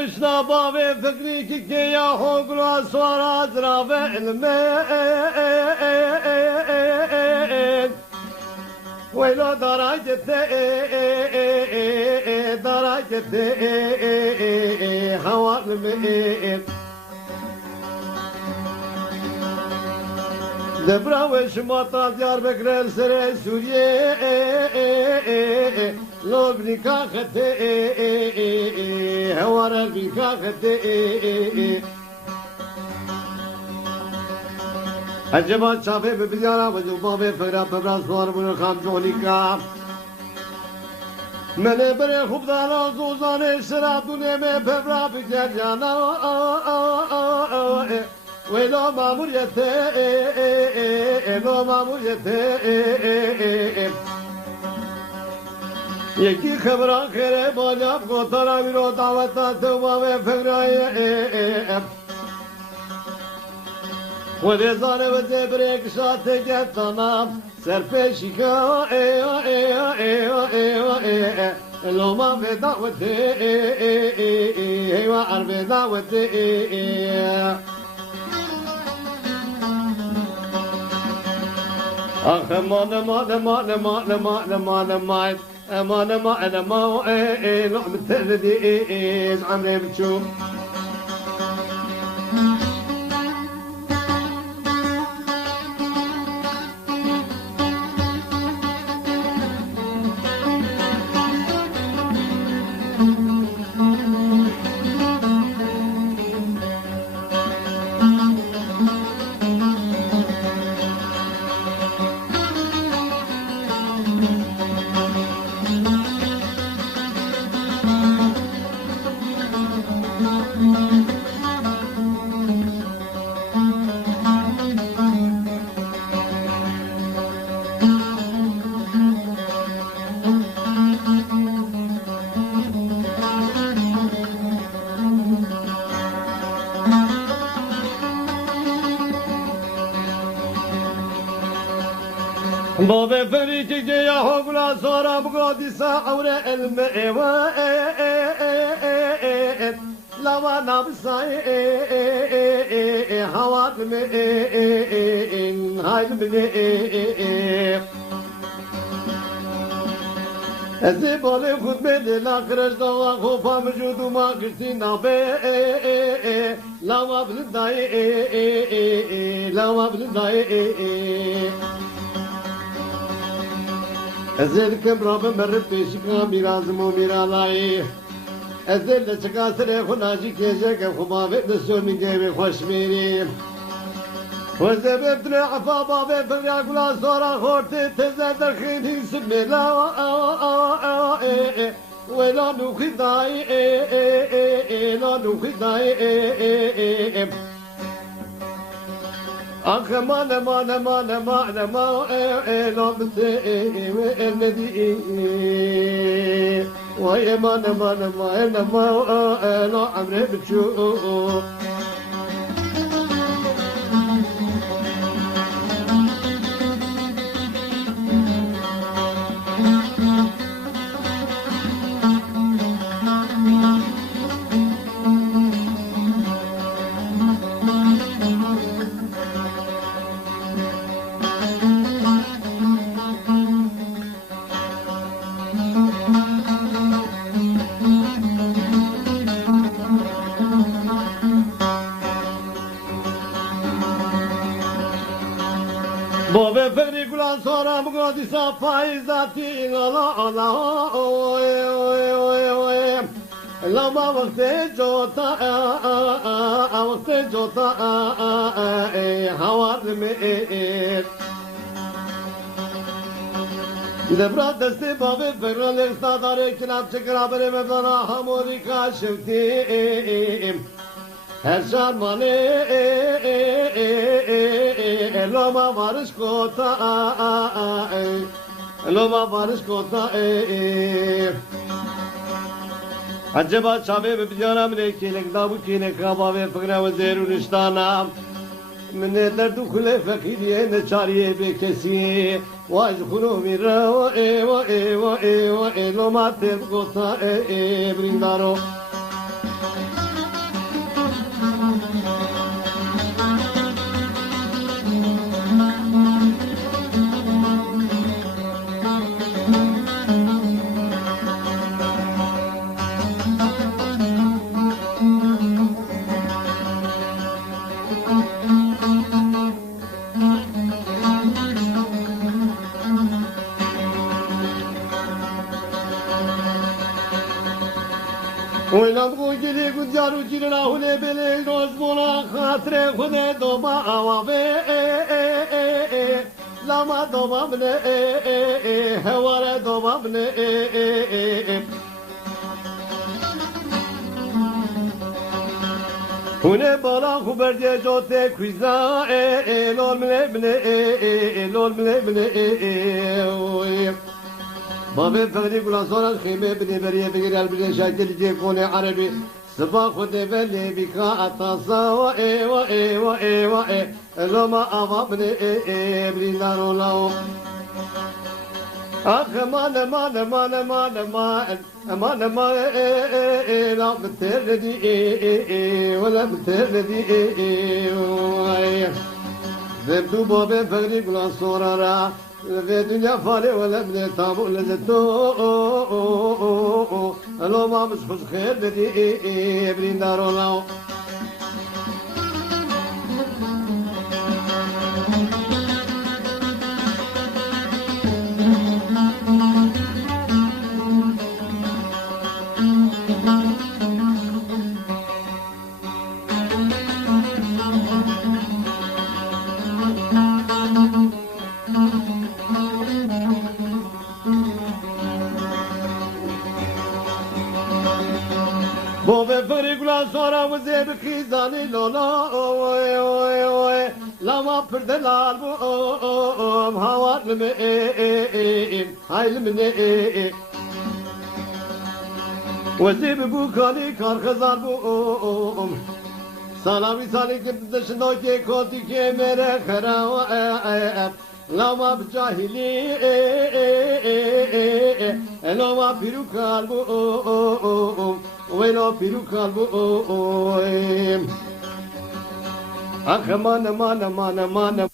بشنا بابي فكري كي يا حقرا سوارا زرافة المين ويلو درجة هوا المين دبرا وشماطا ديار بكر سر سوريا لو بنكا خطي هوارا بنكا خطي عجبا شافي ببديانا وزوبابي فقرا ببرا صوار من الخام جونيكا من بري خوب دانا زوزاني شراب دوني में ببرا بجر جانا ويلو مامور يته لو مامور يته يكي خبران خيره باجاب کوتارا میرو دعوتا توبه فکرای ولزانه و زبرک شات گتانا سرپیشی که لو ما في دعوتي ايوه عربي دعوتي آخ مان نعم تردي عمري بتشوف بابا فريق يا حقنا صار بقادي ساعة الماء لما نبصي هوا الماء هاي الماء الزبالة خد بدل آخرش دوا خوفا موجود وما كشتي نابي لما بلداي ازل كبرى بمر بيشكا ميرازمو ميرالاي ازل لشكا سري خناجي كيشك خما بيدسو من جيبي خوش ميري وزبب طلع فابا بفريا قلا صورا خورتي تزادر خيني سمي لا ولا نوخي داي لا نوخي داي آخ ما لامسه الذي ويا ما لا عمري بتشوف بابا فكري قلان صورا مقادي صفايزاتي لا لما وقت جوتا هوا المئات دبرا دستي بابا فكرا لغستاداري كلاب شكرا بري مبدانا هموري كاشفتي her zamanı eloma varış kota acaba çabe bir canım ne kelek da bu kine kaba ve fıkra ve zerun istana من درد كل فقير نشاري بكسي واجخنو ميرا لو ما تبقى بريندارو جارو جیرنا هونه بله روز مولا خاطر خونه دوما آوابه لما دوما منه هواره دوما منه هونه بالا خوبر دی جوته کویزا لول منه منه لول منه منه بابا فقدي كل صورة خيمة بني بريه بغير البلاد شاكل جيكون عربي صباح خد بلي بكا أتصا وإيه وإيه وإيه وإيه لو ما أما بني بريدارو لاو أخ مان مان مان مان مان مان مان لا بتردي ولا بتردي ذبتو بابا فقدي كل صورة في دنيا فالي ولا من تابو لزتو لو ما مش خوش خير بدي برين دارو لاو بابا فريقلا صورا وزيب خيزاني لولا لما پردلال بوم هوار لمئين هاي لمنئين وزيب بوكالي كارخزار بوم سلامي سالي كبدشنو كي كوتي كي ميري خراوة لما بجاهلي لما بيرو كالبوم وينو بيرو كالبوم أخ مان مان مان مان